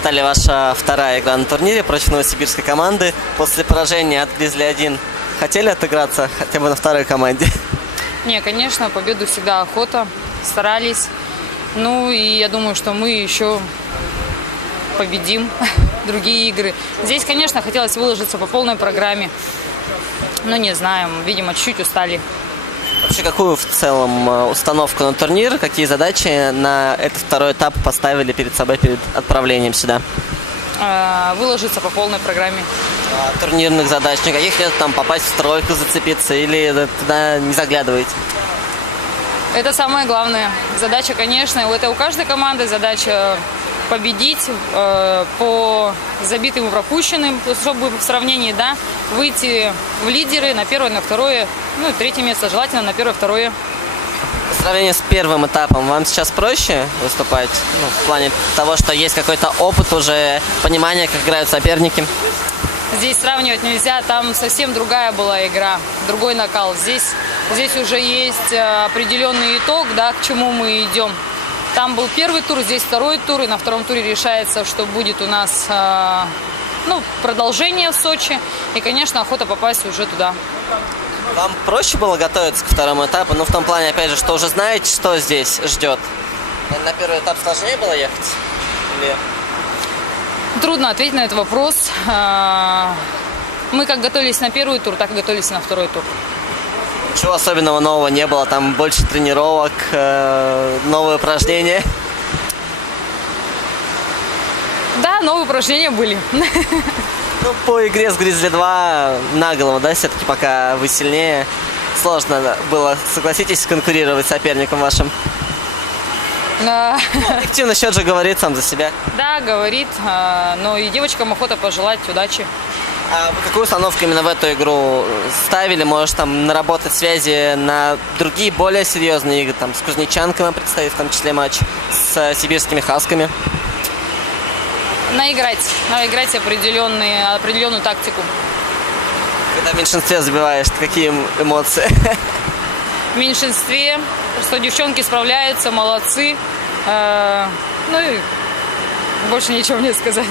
Наталья, ваша вторая игра на турнире против новосибирской команды. После поражения от Гризли-1 хотели отыграться хотя бы на второй команде? Не, конечно, победу всегда охота, старались. Ну и я думаю, что мы еще победим другие игры. Здесь, конечно, хотелось выложиться по полной программе. Но не знаю, видимо, чуть-чуть устали. Вообще, какую в целом установку на турнир, какие задачи на этот второй этап поставили перед собой перед отправлением сюда? Выложиться по полной программе. Турнирных задач никаких нет, там попасть в тройку, зацепиться или туда не заглядываете? Это самое главное. Задача, конечно, это у каждой команды задача победить по забитым и пропущенным, чтобы в сравнении, да, выйти в лидеры на первое, на второе, ну и третье место, желательно на первое, второе. В сравнении с первым этапом вам сейчас проще выступать? Ну, в плане того, что есть какой-то опыт уже, понимание, как играют соперники? Здесь сравнивать нельзя, там совсем другая была игра, другой накал. Здесь уже есть определенный итог, да, к чему мы идем. Там был первый тур, здесь второй тур, и на втором туре решается, что будет у нас продолжение в Сочи. И, конечно, охота попасть уже туда. Вам проще было готовиться к второму этапу? Ну, в том плане, опять же, что уже знаете, что здесь ждет? На первый этап сложнее было ехать? Или... Трудно ответить на этот вопрос. Мы как готовились на первый тур, так и готовились на второй тур. Ничего особенного нового не было, там больше тренировок, новые упражнения. Да, новые упражнения были. Ну, по игре с Гризли 2 на голову, да, все-таки пока вы сильнее. Сложно было, согласитесь, конкурировать с соперником вашим? Объективно счет же говорит сам за себя. Да, говорит, но и девочкам охота пожелать удачи. А вы какую установку именно в эту игру ставили? Может, там наработать связи на другие, более серьезные игры? Там с Кузнечанкой вам предстоит, в том числе матч с сибирскими хасками. Наиграть определенную тактику. Когда в меньшинстве забиваешь, какие эмоции? В меньшинстве, что девчонки справляются, молодцы. Ну и больше ничего не сказать.